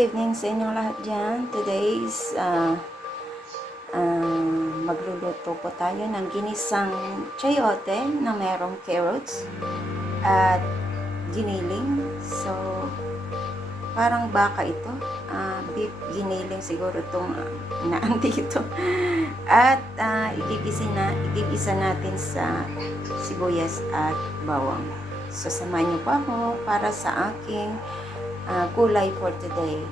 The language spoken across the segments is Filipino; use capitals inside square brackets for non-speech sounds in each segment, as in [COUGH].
evening sa inyong lahat dyan. Today is uh, uh, magluluto po tayo ng ginisang chayote na merong carrots at giniling. So, parang baka ito. Uh, beef giniling siguro itong uh, naandito. [LAUGHS] At uh, igigisa, na, igigisa natin sa sibuyas at bawang. So, samahan niyo po ako para sa aking uh, gulay for today.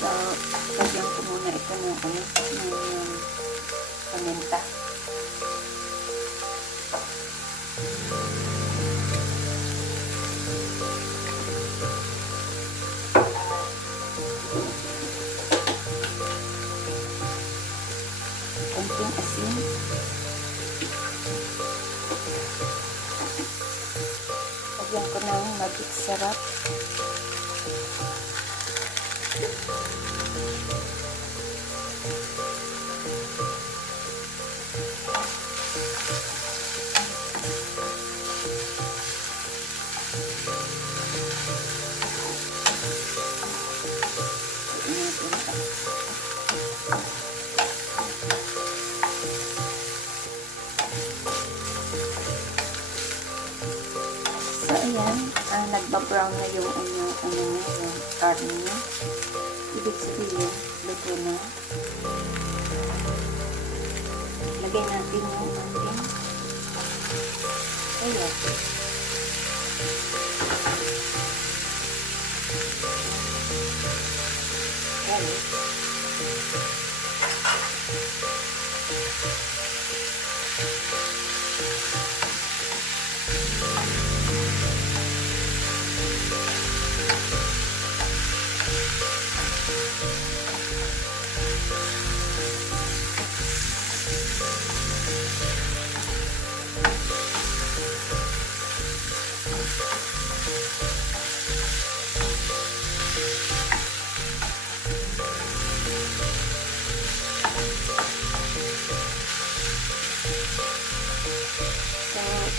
So, lagyan ko muna ito ng ano, ng paminta. Konting asin. Lagyan ko ng magic sarap. Ayan, ah, nagba-brown na yung ano, ano yung karne niya. Ibig sabihin, luto na. Lagay natin yung ating ayan. Ayan.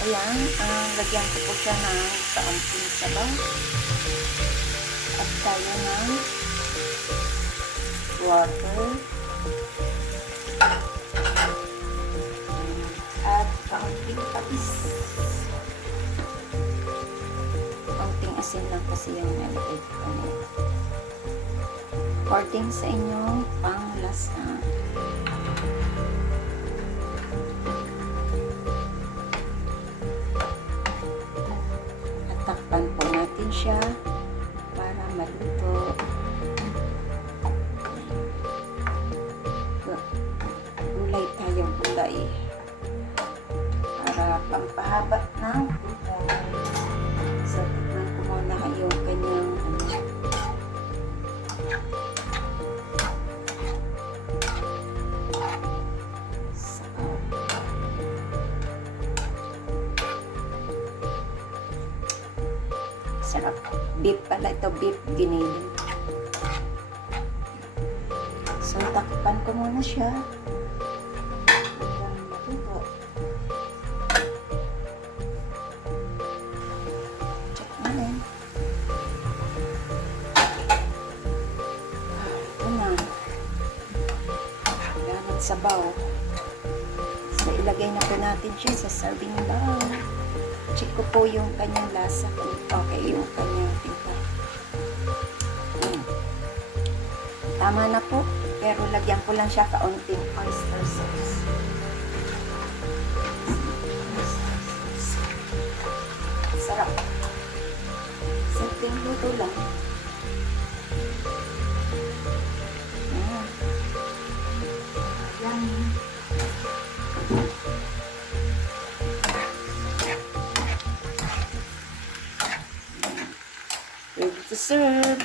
Ayan, ang lagyan ko po siya ng kaunting sabaw. At tayo ng water. At kaunting patis. Kaunting asin lang kasi yung nalagay ko. According sa inyong panglasa. Pampahaba ng. So, tignan ko muna yung kanyang ano, sabaw. Sarap. Beef pala ito. Beef giniling. So, takpan ko muna siya. Sabaw. So, ilagay na po natin siya sa serving bowl. Check ko po yung kanyang lasa okay yung kanyang. Hmm. Tama na po. Pero lagyan ko lang siya kaunting oyster sauce. Serve.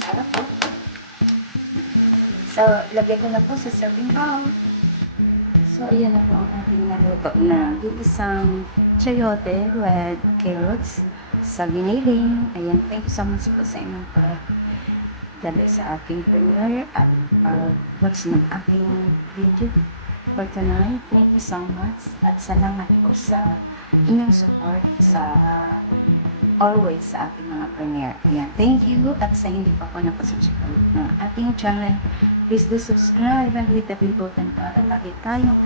Sarap po. So, lagay ko na po sa serving bowl. So, ayan na po ang ating naluto na isang chayote with carrots sa giniling. Ayan, thank you so much po sa inyong pag dali sa aking premiere at uh, watch ng aking video tonight. Thank you so much at salamat po sa inyong support sa always sa aking mga premiere. Ayan, thank you at sa hindi pa po nakasubscribe ng ating channel, please do subscribe and hit the bell button para lagi tayong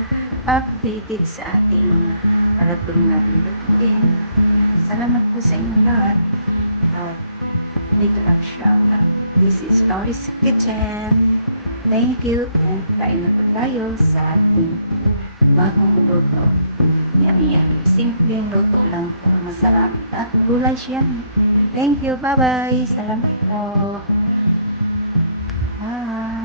updated sa ating mga parating na lutuin. Salamat po sa inyo lahat. At dito lang. This is Doris Kitchen. Thank you and kain na po tayo sa ating bagong luto. Yan, yan. Simpleng luto lang pero masarap. At gulay siya. Thank you. Bye-bye. Salamat po. Bye.